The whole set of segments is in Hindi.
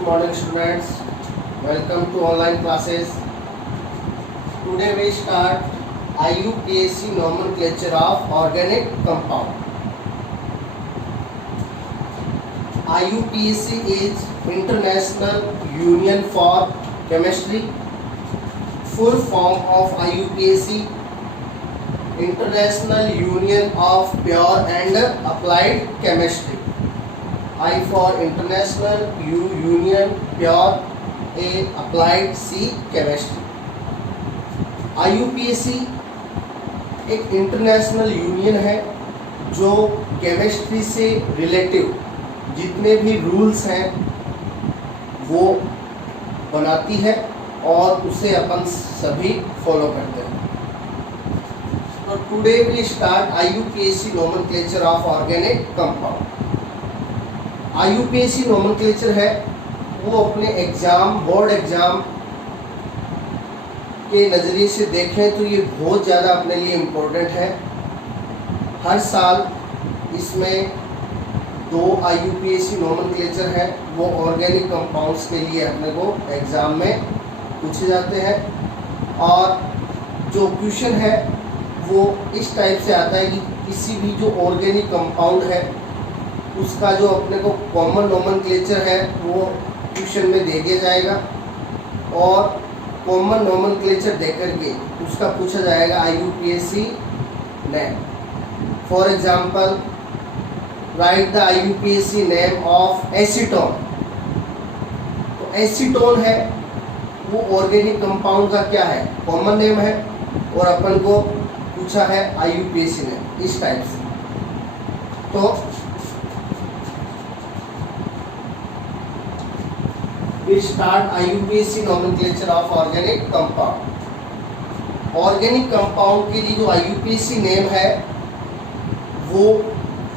Good morning students. Welcome to online classes. Today we start IUPAC nomenclature of organic compound. IUPAC is International Union for Chemistry. Full form of IUPAC, International Union of Pure and Applied Chemistry. I for International, U Union, Pure, A Applied, C Chemistry. IUPAC एक इंटरनेशनल यूनियन है जो केमिस्ट्री से रिलेटिव जितने भी रूल्स हैं वो बनाती है और उसे अपन सभी फॉलो करते हैं. तो today we start IUPAC nomenclature of organic compound. IUPAC nomenclature है वो अपने एग्ज़ाम, बोर्ड एग्ज़ाम के नज़रिए से देखें तो ये बहुत ज़्यादा अपने लिए इम्पोर्टेंट है. हर साल इसमें 2 IUPAC नोमेनक्लेचर है वो ऑर्गेनिक कंपाउंड्स के लिए अपने को एग्ज़ाम में पूछे जाते हैं. और जो क्वेश्चन है वो इस टाइप से आता है कि किसी भी जो ऑर्गेनिक कंपाउंड है उसका जो अपने को कॉमन नोमेनक्लेचर है वो क्वेश्चन में दे दिया जाएगा और कॉमन नोमेनक्लेचर देकर के उसका पूछा जाएगा IUPAC name. For example right the IUPAC name of acetone. तो एसीटोन है वो ऑर्गेनिक कंपाउंड का क्या है, कॉमन नेम है और अपन को पूछा है IUPAC नेम इस टाइप से. तो we start IUPAC nomenclature of organic compound. Organic compound के लिए जो IUPAC नेम है वो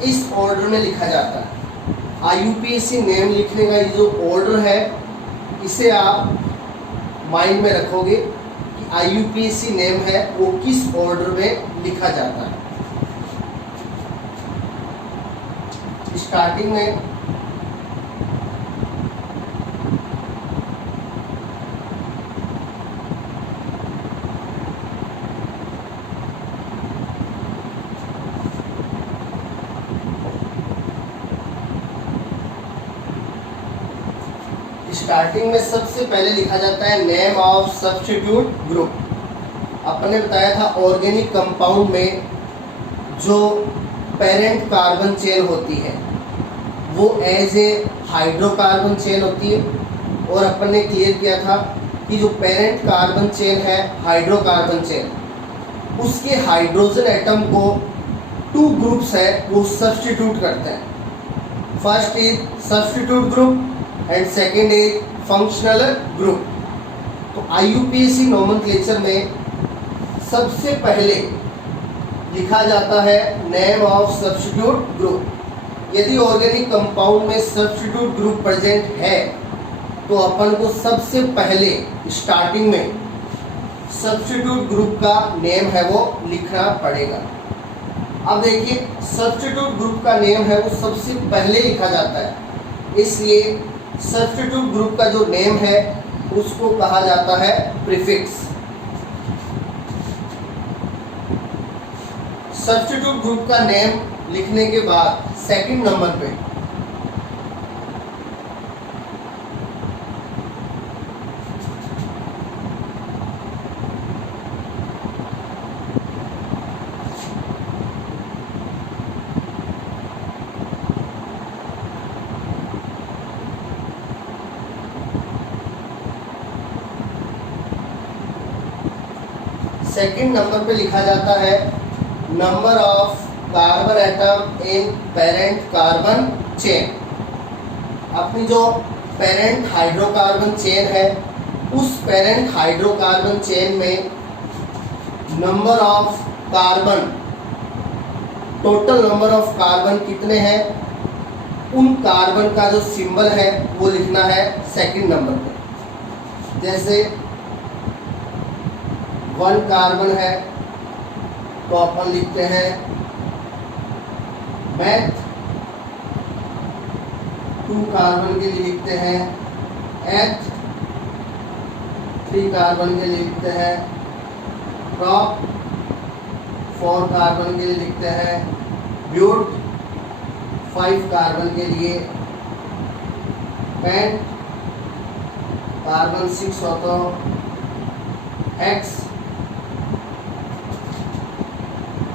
इस ऑर्डर में लिखा जाता है. IUPAC नेम लिखने का ये जो ऑर्डर है इसे आप माइंड में रखोगे कि IUPAC नेम है वो किस ऑर्डर में लिखा जाता है. स्टार्टिंग में सबसे पहले लिखा जाता है नेम ऑफ सब्स्टिट्यूट ग्रुप. अपने बताया था ऑर्गेनिक कंपाउंड में जो पेरेंट कार्बन चेन होती है वो एज ए हाइड्रोकार्बन चेन होती है. और अपन ने क्लियर किया था कि जो पेरेंट कार्बन चेन है हाइड्रोकार्बन चेन उसके हाइड्रोजन एटम को 2 ग्रुप्स है वो सब्स्टिट्यूट करते हैं. First is substitute group and second is functional group. तो IUPAC नोमेनक्लेचर में सबसे पहले लिखा जाता है नेम ऑफ सब्स्टिट्यूट ग्रुप. यदि ऑर्गेनिक कंपाउंड में सब्स्टिट्यूट ग्रुप प्रेजेंट है तो अपन को सबसे पहले स्टार्टिंग में सब्स्टिट्यूट ग्रुप का नेम है वो लिखना पड़ेगा. अब देखिए सब्स्टिट्यूट ग्रुप का नेम है वो सबसे पहले लिखा जाता है, इसलिए सब्स्टिट्यूट ग्रुप का जो नेम है उसको कहा जाता है प्रीफिक्स. सब्स्टिट्यूट ग्रुप का नेम लिखने के बाद सेकंड नंबर पे सेकंड नंबर पे लिखा जाता है number of carbon atom in parent carbon chain. अपनी जो पेरेंट हाइड्रोकार्बन चेन है उस पेरेंट हाइड्रोकार्बन चेन में number of carbon, total number of carbon कितने हैं उन कार्बन का जो सिंबल है वो लिखना है सेकंड नंबर पे. जैसे 1 कार्बन है तो अपन लिखते हैं मैथ. 2 कार्बन के लिए लिखते हैं एथ 3 कार्बन के लिए लिखते हैं प्रॉप, 4 कार्बन के लिए लिखते हैं ब्यूट, 5 कार्बन के लिए पेंट, कार्बन 6 हो तो हेक्स,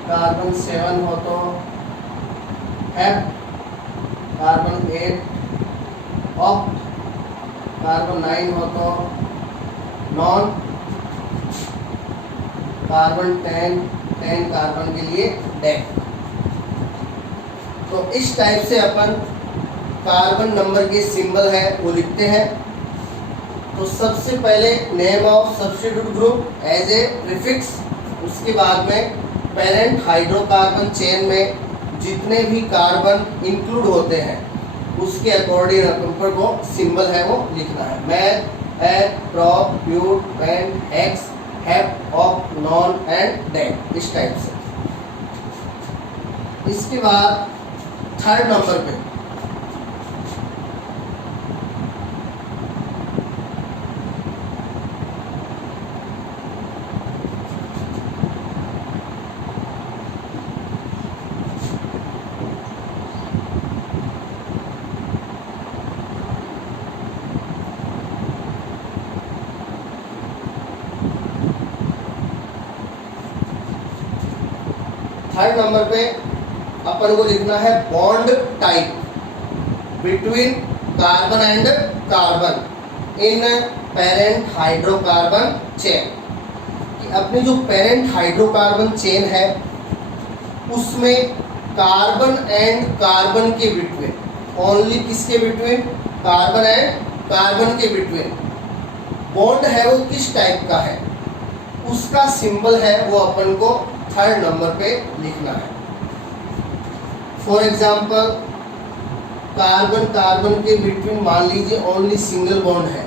कार्बन 7 हो तो हेप, कार्बन 8 ऑक्ट, कार्बन 9 हो तो नॉन, कार्बन 10 कार्बन के लिए डेक। तो इस टाइप से अपन कार्बन नंबर के सिंबल है वो लिखते हैं। तो सबसे पहले name of substitute group as a prefix, उसके बाद में पेरेंट हाइड्रोकार्बन चेन में जितने भी कार्बन इंक्लूड होते हैं उसके अकॉर्डिंग नंबर को सिंबल है वो लिखना है। Meth, eth, prop, but, pent, hex, hep, oct, non and dec, इस टाइप से। इसके बाद थर्ड नंबर पे अपन को लिखना है bond type between carbon and carbon in parent hydrocarbon chain. अपनी जो पेरेंट हाइड्रोकार्बन चेन है उसमें कार्बन एंड कार्बन के बिटवीन, ओनली किसके बिटवीन, कार्बन एंड कार्बन के बिटवीन बॉन्ड है वो किस टाइप का है उसका सिंबल है वो अपन को थर्ड नंबर पे लिखना है। फॉर एग्जाम्पल कार्बन कार्बन के बिटवीन मान लीजिए ओनली सिंगल बॉन्ड है,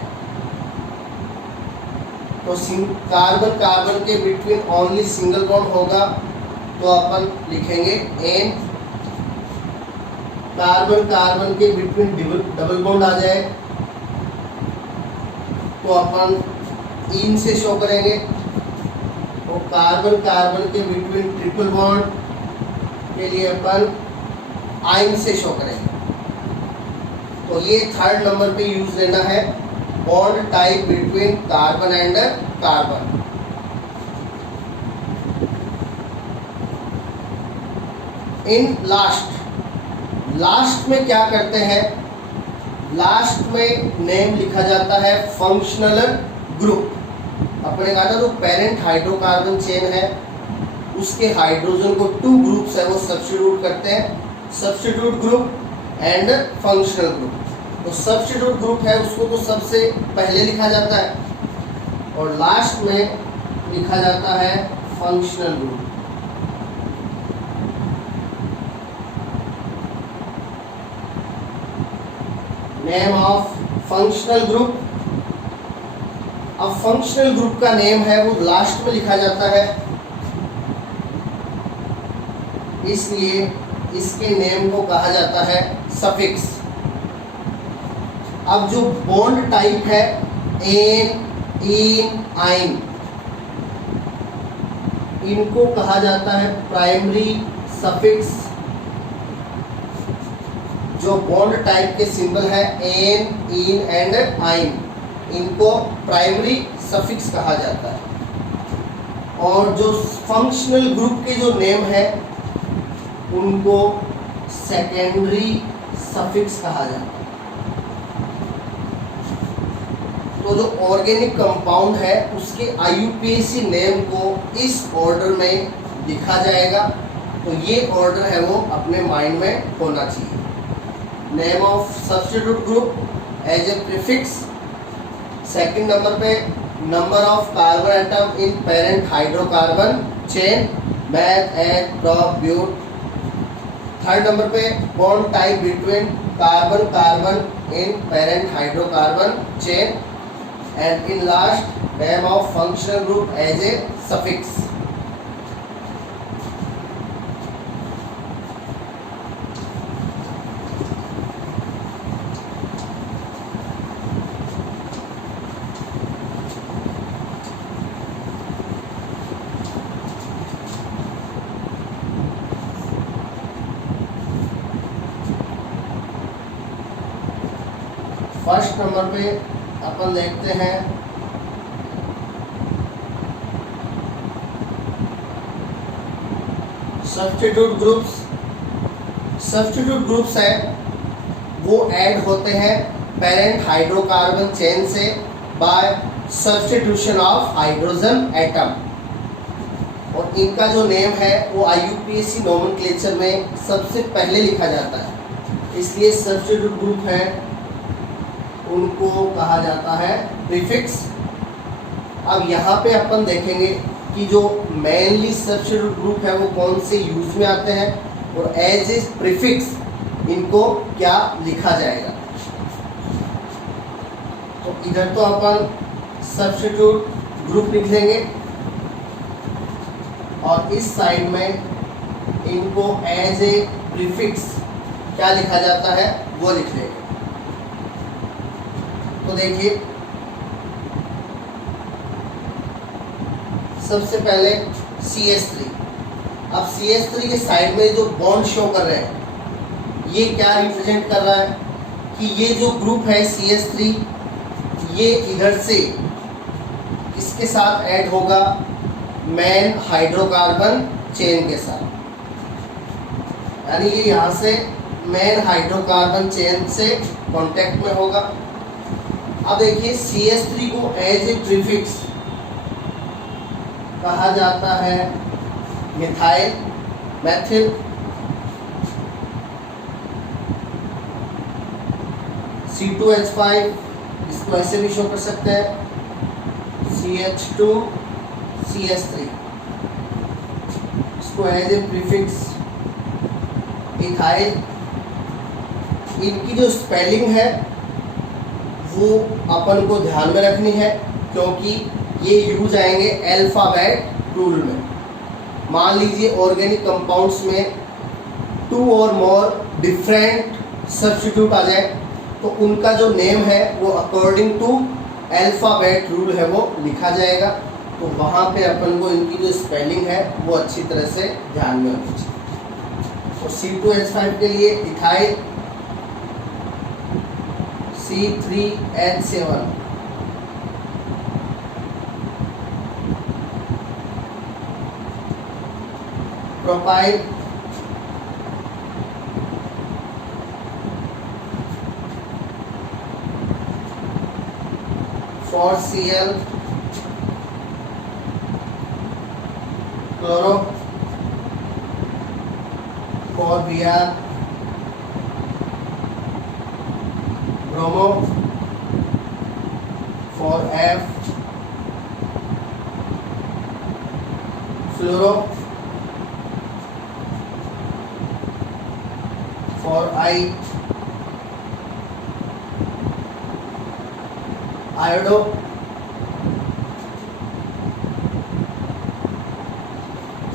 तो कार्बन कार्बन के बिटवीन ओनली सिंगल बॉन्ड होगा तो अपन लिखेंगे एन। कार्बन कार्बन के बिटवीन डबल बॉन्ड आ जाए तो अपन इन से शो करेंगे। तो कार्बन कार्बन के बिटवीन ट्रिपल बॉन्ड के लिए अपन आइन से शो करेंगे। तो ये थर्ड नंबर पे यूज लेना है bond type between carbon and carbon. In last में क्या करते हैं, लास्ट में नेम लिखा जाता है फंक्शनल ग्रुप। अपने कहा था जो पेरेंट हाइड्रोकार्बन चेन है उसके हाइड्रोजन को 2 ग्रुप्स है वो सब्स्टिट्यूट करते हैं, substitute group and functional group. तो सब्स्टिट्यूट ग्रुप है उसको तो सबसे पहले लिखा जाता है और लास्ट में लिखा जाता है functional group. Name of functional group. अब फंक्शनल ग्रुप का नेम है वो लास्ट में लिखा जाता है, इसलिए इसके नेम को कहा जाता है सफिक्स। अब जो बॉन्ड टाइप है एन, इन, आइन, इनको कहा जाता है प्राइमरी सफिक्स। जो बॉन्ड टाइप के सिंबल है एन, इन एंड आइन, इनको प्राइमरी सफिक्स कहा जाता है। और जो फंक्शनल ग्रुप के जो नेम है उनको सेकेंडरी सफिक्स कहा जाता है। तो जो ऑर्गेनिक कंपाउंड है उसके आईयूपीएसी नेम को इस ऑर्डर में लिखा जाएगा। तो ये ऑर्डर है वो अपने माइंड में होना चाहिए। Name of substitute group as a prefix, second number पे number of carbon atom in parent hydrocarbon chain, meth, eth, prop, but. Third number पे bond type between carbon carbon in parent hydrocarbon chain and in last name of functional group as a suffix. First number पे अपन देखते हैं सब्स्टिट्यूट ग्रुप्स। सब्स्टिट्यूट ग्रुप्स है वो ऐड होते हैं पेरेंट हाइड्रोकार्बन चेन से by substitution of hydrogen atom, और इनका जो नेम है वो IUPAC नोमेनक्लेचर में सबसे पहले लिखा जाता है, इसलिए सब्स्टिट्यूट ग्रुप है उनको कहा जाता है प्रीफिक्स। अब यहाँ पे अपन देखेंगे कि जो मेनली सब्स्टिट्यूट ग्रुप है वो कौन से यूज में आते हैं और एज ए प्रीफिक्स इनको क्या लिखा जाएगा। तो इधर तो अपन सब्स्टिट्यूट ग्रुप लिख लेंगे और इस साइड में इनको एज ए प्रीफिक्स क्या लिखा जाता है वो लिख लेंगे। तो देखिए सबसे पहले CH3। अब CH3 के साइड में जो बॉन्ड शो कर रहे हैं ये क्या रिप्रेजेंट कर रहा है कि ये जो ग्रुप है CH3 ये इधर से इसके साथ ऐड होगा मेन हाइड्रोकार्बन चेन के साथ, यानी ये यहाँ से मेन हाइड्रोकार्बन चेन से कांटेक्ट में होगा। अब देखिए CH3 को एज ए प्रीफिक्स कहा जाता है मिथाइल मैथिल। C2H5 इसको ऐसे भी शो कर सकते हैं CH2 CH3, इसको एज ए प्रीफिक्स इथाइल। इनकी जो स्पेलिंग है वो अपन को ध्यान में रखनी है क्योंकि ये यूज आएंगे अल्फाबेट रूल में। मान लीजिए ऑर्गेनिक कंपाउंड्स में 2 और मोर डिफरेंट सब्स्टिट्यूट आ जाए तो उनका जो नेम है वो अकॉर्डिंग टू अल्फाबेट रूल है वो लिखा जाएगा। तो वहाँ पे अपन को इनकी जो स्पेलिंग है वो अच्छी तरह से ध्यान में रखनी चाहिए। तो C2H5 के लिए ethyl C3H7, propyl for Cl, chloro for Br, bromo for F, fluoro for I, iodo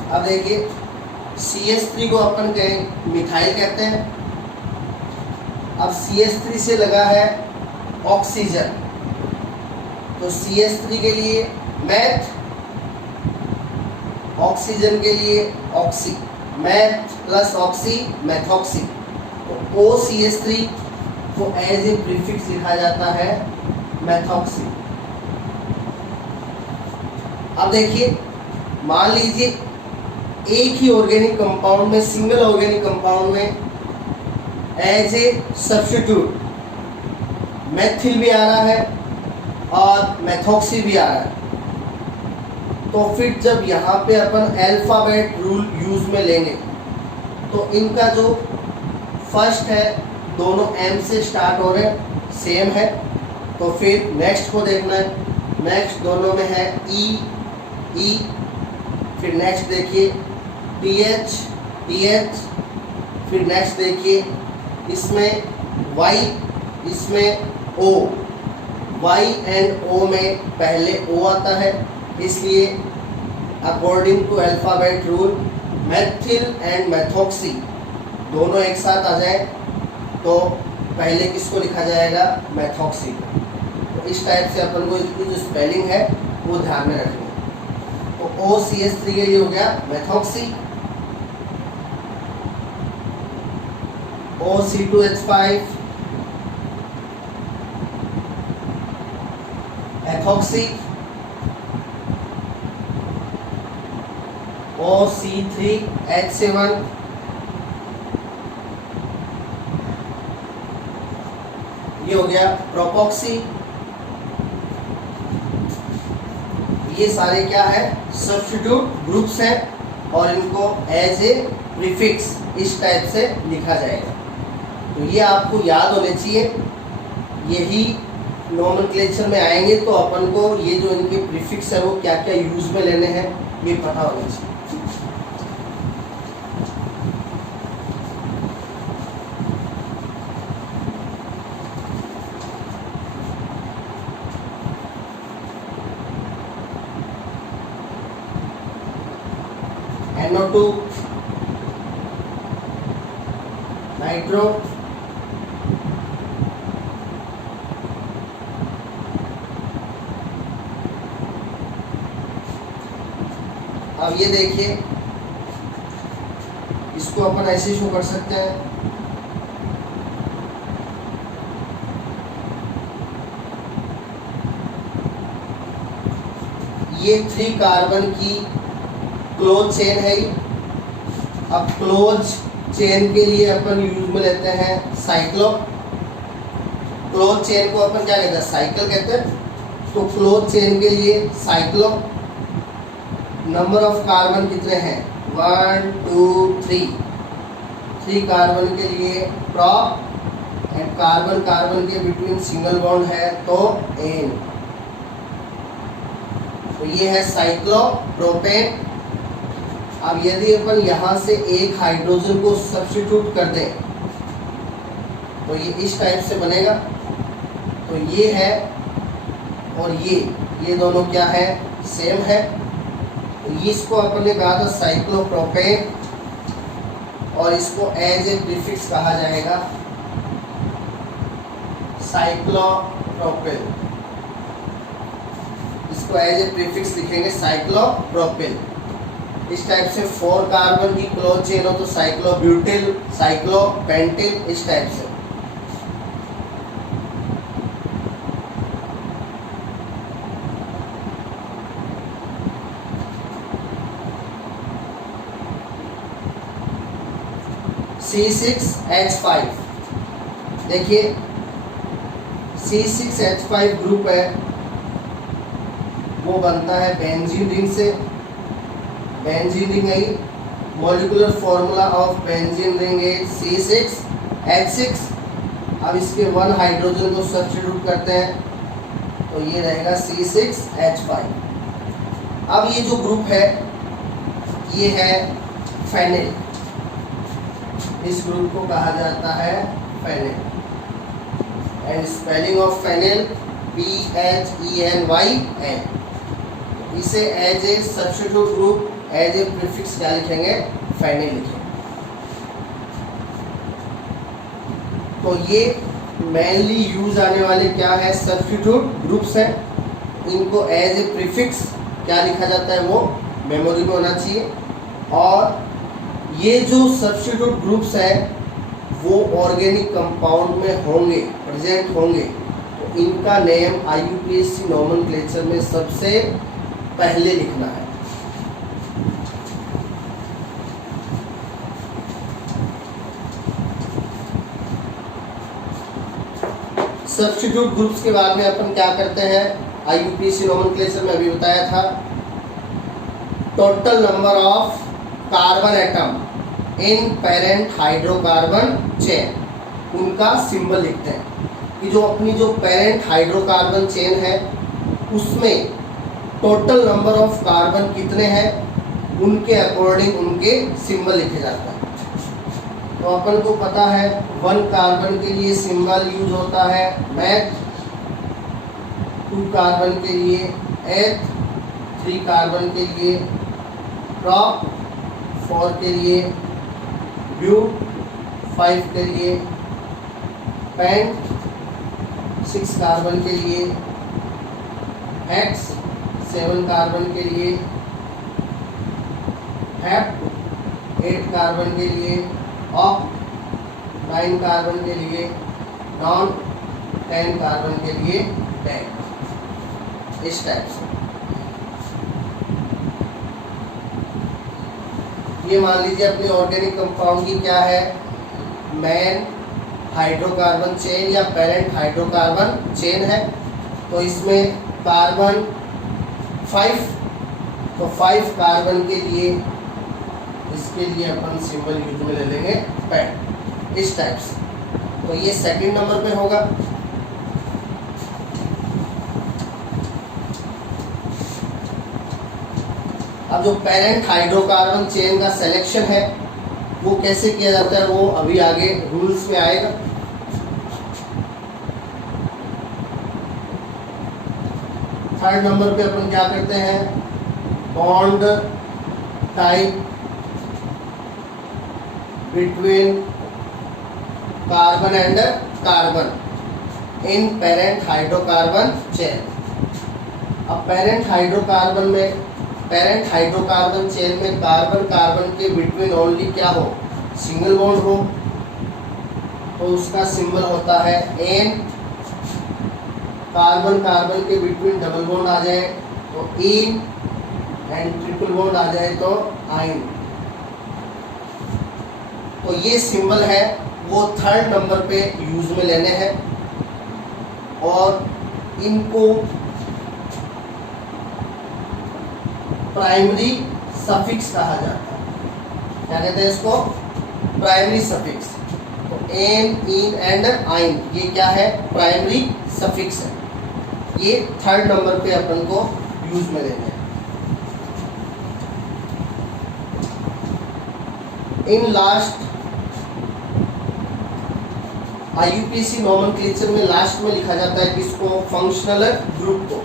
अब देखिए CH3 को अपन कहें मिथाइल कहते हैं। अब CH3 से लगा है ऑक्सीजन तो CH3 के लिए मैथ, ऑक्सीजन के लिए ऑक्सी, मैथ प्लस ऑक्सी मैथॉक्सी। तो OCH3 को एज ए प्रीफिक्स लिखा जाता है मैथॉक्सी। अब देखिए मान लीजिए एक ही ऑर्गेनिक कंपाउंड में, सिंगल ऑर्गेनिक कंपाउंड में एज ए सब्स्टिट्यूट मैथिल भी आ रहा है और मैथॉक्सी भी आ रहा है। तो फिर जब यहाँ पे अपन अल्फाबेट रूल यूज में लेंगे तो इनका जो फर्स्ट है दोनों M से स्टार्ट हो रहे सेम है, तो फिर नेक्स्ट को देखना है। नेक्स्ट दोनों में है E, फिर नेक्स्ट देखिए TH, फिर नेक्स्ट देखिए इसमें Y, इसमें O, Y एंड O में पहले O आता है, इसलिए according to alphabet rule methyl and methoxy दोनों एक साथ आ जाए तो पहले किसको लिखा जाएगा, मैथॉक्सी। तो इस टाइप से अपन को इसकी जो स्पेलिंग है वो ध्यान में रखनी है। तो OCH3 के लिए हो गया मैथॉक्सी, OC2H5 प्रोफॉक्सी OC3H7, ये हो गया प्रोपॉक्सी। ये सारे क्या है, सब्स्टिट्यूट ग्रुप्स हैं और इनको एज ए प्रीफिक्स इस टाइप से लिखा जाएगा। तो ये आपको याद होने चाहिए। यही नोमेनक्लेचर में आएंगे तो अपन को ये जो इनके प्रीफिक्स है वो क्या क्या यूज में लेने हैं ये पता होना चाहिए। NO2 नाइट्रो, अब ये देखिए इसको अपन ऐसे शो कर सकते हैं, ये 3 कार्बन की क्लोज चेन है। अब क्लोज चेन के लिए अपन यूज में लेते हैं साइक्लो। क्लोज चेन को अपन क्या कहते हैं, साइकिल कहते हैं। तो क्लोज चेन के लिए साइक्लो। नंबर ऑफ कार्बन कितने हैं, 1 2 3, 3 कार्बन के लिए प्रोप एंड कार्बन कार्बन के बिटवीन सिंगल बॉन्ड है तो एन। तो ये है साइक्लोप्रोपेन। अब यदि अपन यहाँ से एक हाइड्रोजन को सब्स्टिट्यूट कर दें तो ये इस टाइप से बनेगा। तो ये है और ये दोनों क्या है, सेम है। तो इसको अपन ने कहा था साइक्लोप्रोपेन और इसको एज ए प्रीफिक्स कहा जाएगा साइक्लोप्रोपेन। इसको एज ए प्रीफिक्स लिखेंगे साइक्लोप्रोपेन। इस टाइप से 4 कार्बन की क्लोज चेन हो तो साइक्लोब्यूटिल, साइक्लोपेंटिल, इस टाइप से। C6H5, देखिए C6H5 ग्रुप है वो बनता है बेंजीन रिंग से। बेंजीन रिंग है, molecular formula of benzene ring is C6H6। अब इसके 1 हाइड्रोजन को सब्स्टिट्यूट करते हैं तो ये रहेगा C6H5। अब ये जो ग्रुप है ये है फेनिल। इस ग्रुप को कहा जाता है phenyl and spelling of phenyl PHENYL। इसे as a substitute group, as a prefix क्या लिखेंगे, फेनिल लिखेंगे। तो ये मेनली यूज आने वाले क्या है, सब्स्टिट्यूट ग्रुप्स हैं। इनको एज ए प्रीफिक्स क्या लिखा जाता है वो मेमोरी में होना चाहिए। और ये जो सब्स्टिट्यूट ग्रुप्स है वो ऑर्गेनिक कंपाउंड में होंगे, प्रेजेंट होंगे, तो इनका नेम IUPAC नोमेनक्लेचर में सबसे पहले लिखना है। सब्स्टिट्यूट ग्रुप्स के बाद में अपन क्या करते हैं, IUPAC नोमेनक्लेचर में अभी बताया था, total number of carbon atom in parent hydrocarbon chain, उनका सिंबल लिखते हैं कि जो अपनी जो पेरेंट हाइड्रोकार्बन चेन है उसमें टोटल नंबर ऑफ कार्बन कितने हैं उनके अकॉर्डिंग उनके सिंबल लिखे जाता है। तो अपन को पता है 1 कार्बन के लिए सिंबल यूज होता है मैथ, 2 कार्बन के लिए एथ, 3 कार्बन के लिए प्रॉप, 4 के लिए ब्यूट, 5 के लिए पेंट, 6 कार्बन के लिए एक्स, 7 कार्बन के लिए हेप, 8 कार्बन के लिए ऑक, 9 कार्बन के लिए नॉन, 10 कार्बन के लिए टैग। इस टाइप से। ये मान लीजिए अपनी ऑर्गेनिक कंपाउंड की क्या है, मेन हाइड्रोकार्बन चेन या पेरेंट हाइड्रोकार्बन चेन है। तो इसमें कार्बन 5, तो 5 कार्बन के लिए इसके लिए अपन सिंबल यूज में ले लेंगे पेंट, इस टाइप से। तो ये सेकंड नंबर पे होगा। अब जो पेरेंट हाइड्रोकार्बन चेन का सिलेक्शन है वो कैसे किया जाता है वो अभी आगे रूल्स में आएगा। थर्ड नंबर पे अपन क्या करते हैं, bond type between carbon and carbon in parent hydrocarbon chain. अब पेरेंट हाइड्रोकार्बन चेन में कार्बन कार्बन के बिटवीन ओनली क्या हो, सिंगल बॉन्ड हो, तो उसका सिंबल होता है एन। कार्बन कार्बन के बिटवीन डबल बॉन्ड आ जाए तो इन, एंड ट्रिपल बॉन्ड आ जाए तो आइन। तो ये सिंबल है वो थर्ड नंबर पे यूज में लेने हैं और इनको प्राइमरी सफिक्स कहा जाता है। क्या कहते हैं इसको, प्राइमरी सफिक्स। तो एन, इन एंड आइन ये क्या है, प्राइमरी सफिक्स है। ये थर्ड नंबर पे अपन को यूज में लेने हैं। इन लास्ट IUPAC नोमेनक्लेचर में लास्ट में लिखा जाता है किसको, फंक्शनल ग्रुप को।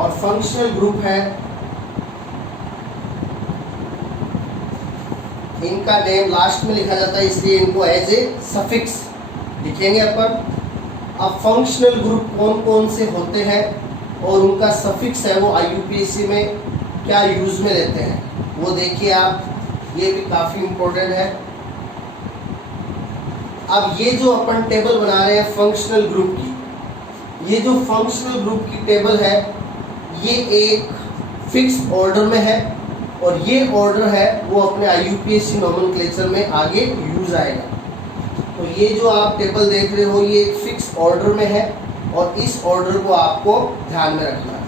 और फंक्शनल ग्रुप है, इनका नेम लास्ट में लिखा जाता है इसलिए इनको एज ए सफिक्स लिखेंगे अपन। अब फंक्शनल ग्रुप कौन कौन से होते हैं और उनका सफिक्स है वो IUPAC में क्या यूज में लेते हैं वो देखिए आप, ये भी काफी इंपॉर्टेंट है। अब ये जो अपन टेबल बना रहे हैं फंक्शनल ग्रुप की, ये जो फंक्शनल ग्रुप की टेबल है ये एक फिक्स ऑर्डर में है और ये ऑर्डर है वो अपने IUPAC नोमेनक्लेचर में आगे यूज आएगा। तो ये जो आप टेबल देख रहे हो ये फिक्स ऑर्डर में है और इस ऑर्डर को आपको ध्यान में रखना है।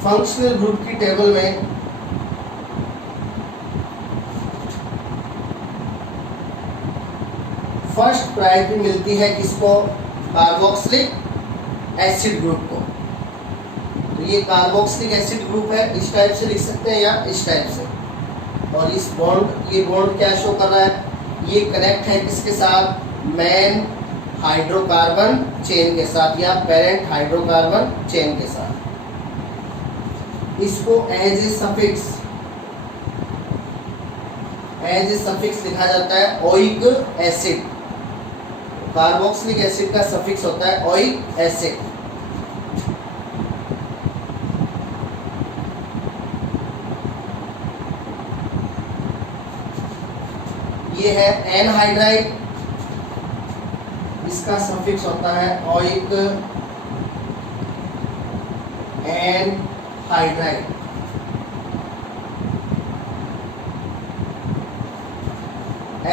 फंक्शनल ग्रुप की टेबल में फर्स्ट प्रायोरिटी मिलती है किसको, कार्बोक्सिलिक एसिड ग्रुप को। तो ये कार्बोक्सिलिक एसिड ग्रुप है, इस टाइप से लिख सकते हैं या इस टाइप से। और इस बॉन्ड, ये बॉन्ड क्या शो कर रहा है, ये कनेक्ट है किसके साथ, मेन हाइड्रोकार्बन चेन के साथ या पेरेंट हाइड्रोकार्बन चेन के साथ। इसको एज ए सफिक्स लिखा जाता है ओइक एसिड। कार्बोक्सिलिक एसिड का सफिक्स होता है ओइक एसिड। ये है एनहाइड्राइड, इसका सफिक्स होता है oic anhydride.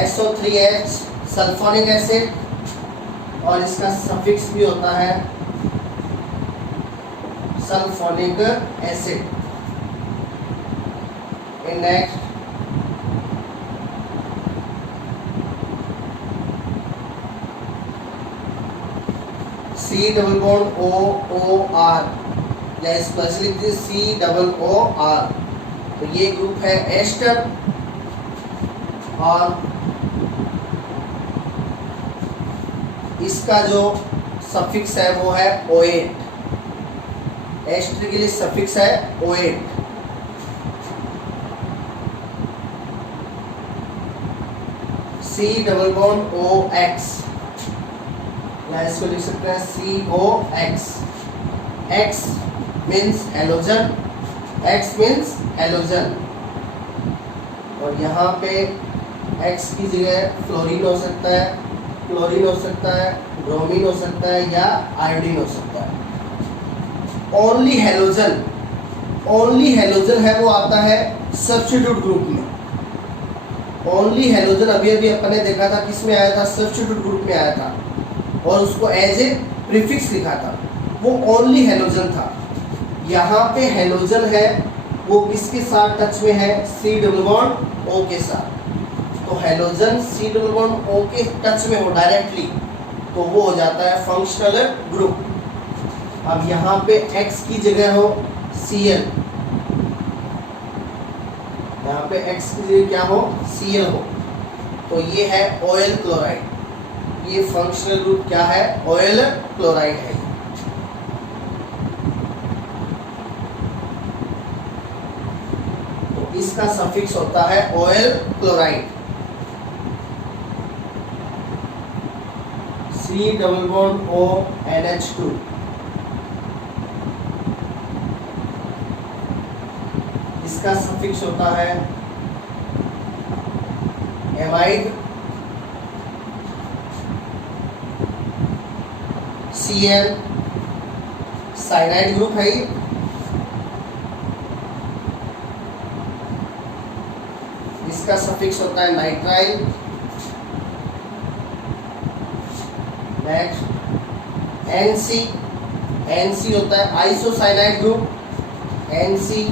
SO3H sulphonic acid और इसका सफिक्स भी होता है sulphonic acid. Next C double bond OOR या स्पेशली COOR। तो ये ग्रुप है एस्टर और इसका जो सफिक्स है वो है OAT। एस्टर के लिए सफिक्स है OAT। C double bond OX या इसको लिख सकते हैं COX। X means halogen, X means halogen. और यहाँ पे X की जगह फ्लोरीन हो सकता है, क्लोरीन हो सकता है, ब्रोमीन हो सकता है या आयोडीन हो सकता है। ओनली हैलोजन है वो आता है सब्स्टिट्यूट ग्रुप में। ओनली हैलोजन अभी अभी अपन ने देखा था किस में आया था, सब्स्टिट्यूट ग्रुप में आया था और उसको एज ए प्रीफिक्स लिखा था, वो ओनली हैलोजन था। यहाँ पे हैलोजन है वो किसके साथ टच में है, सी डबल बॉन्ड ओ के साथ। तो halogen C double bond O के टच में हो डायरेक्टली तो वो हो जाता है फंक्शनल ग्रुप। अब यहाँ पे X की जगह हो Cl, यहाँ पे X की जगह क्या हो, Cl हो, तो ये है ऑयल क्लोराइड। ये फंक्शनल ग्रुप क्या है, ऑयल क्लोराइड है। तो इसका सफिक्स होता है oil chloride, C double bond O NH2। इसका सफिक्स होता है एमाइड, Cl, साइनाइड ग्रुप है ये। इसका सफिक्स होता है नाइट्राइल। नेक्स्ट NC होता है आइसोसाइनाइड ग्रुप, NC।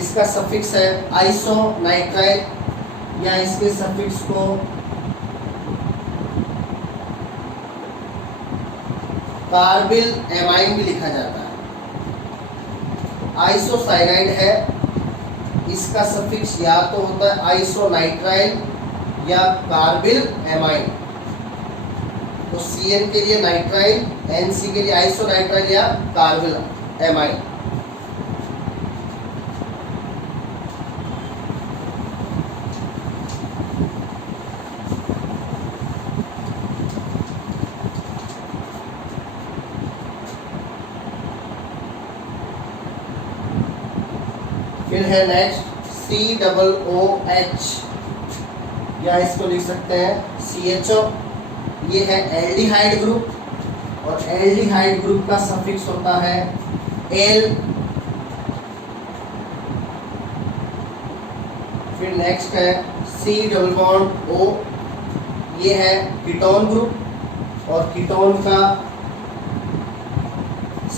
इसका सफिक्स है आइसोनाइट्राइल या इसके सफिक्स को कार्बिल एमाइन भी लिखा जाता है। आइसोसाइनाइड है, इसका सफिक्स या तो होता है आइसोनाइट्राइल या कार्बिल एमाइन। तो Cn के लिए नाइट्राइल, NC के लिए आइसोनाइट्राइल या कार्बिल एमाइन। फिर है नेक्स्ट COOH या इसको लिख सकते हैं CHO। ये है एल्डिहाइड ग्रुप और एल्डिहाइड ग्रुप का सफिक्स होता है एल। फिर नेक्स्ट है C डबल बॉन्ड O, ये है कीटोन ग्रुप और कीटोन का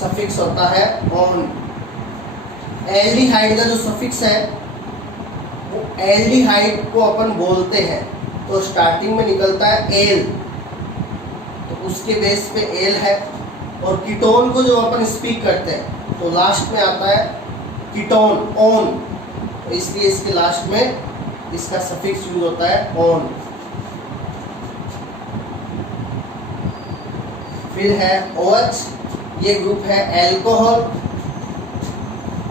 सफिक्स होता है ऑन। एल्डिहाइड का जो सफिक्स है वो एल्डिहाइड को अपन बोलते हैं तो स्टार्टिंग में निकलता है एल, तो उसके बेस पे एल है। और कीटोन को जो अपन स्पीक करते हैं तो लास्ट में आता है कीटोन ऑन, तो इसलिए इसके लास्ट में इसका सफिक्स यूज होता है ऑन। फिर है OH, ये ग्रुप है एल्कोहल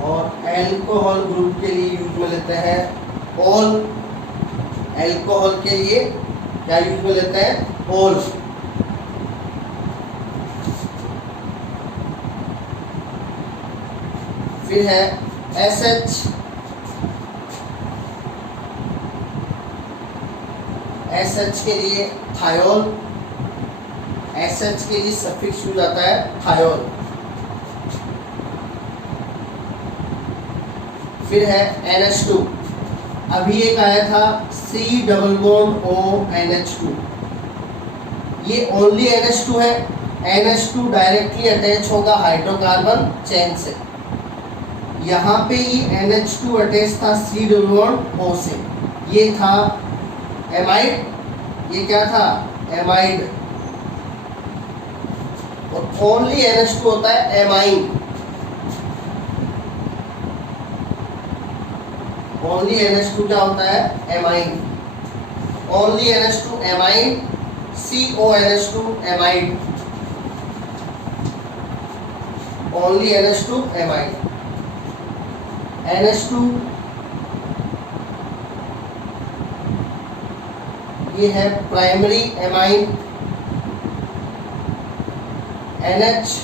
और एल्कोहल ग्रुप के लिए यूज में लेते हैं ऑल। एल्कोहल के लिए क्या यूज में लेते हैं, ऑल। फिर है SH, SH के लिए थायोल, SH के लिए सफिक्स यूज आता है थायोल। फिर है NH2, अभी एक आया था C double bond O NH2, ये ओनली NH2 है। NH2 डायरेक्टली अटैच होगा हाइड्रोकार्बन चेन से। यहाँ पे ये NH2 अटैच था C डबल बॉन्ड O से, ये था एमाइड, ये क्या था एमाइड। और ओनली NH2 होता है एमाइन। ओनली NH2 क्या होता है, amine. Only NH2 amine, CONH2 amide. Only NH2 amide. NH2 ये है primary amine. NH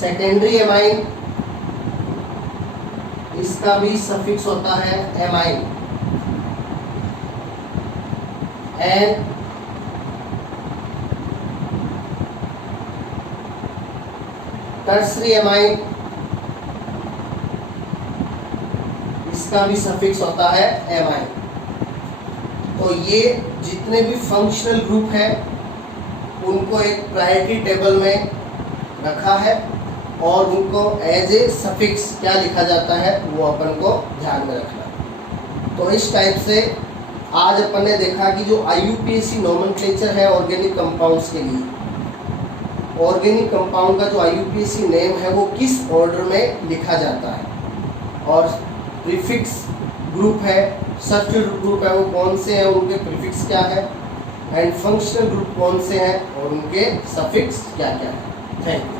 secondary amine, इसका भी सफिक्स होता है एमाइन। एंड टर्सरी एमाइन, इसका भी सफिक्स होता है एमाइन। तो ये जितने भी फंक्शनल ग्रुप है उनको एक प्रायोरिटी टेबल में रखा है और उनको एज ए सफिक्स क्या लिखा जाता है वो अपन को ध्यान में रखना है। तो इस टाइप से आज अपन ने देखा कि जो IUPAC नोमेनक्लेचर है ऑर्गेनिक कंपाउंड्स के लिए, ऑर्गेनिक कंपाउंड का जो IUPAC नेम है वो किस ऑर्डर में लिखा जाता है, और प्रीफिक्स ग्रुप है, सब्स्टिट्यूट ग्रुप है वो कौन से हैं, उनके प्रीफिक्स क्या है, एंड फंक्शनल ग्रुप कौन से हैं और उनके सफिक्स क्या क्या है। Thank you.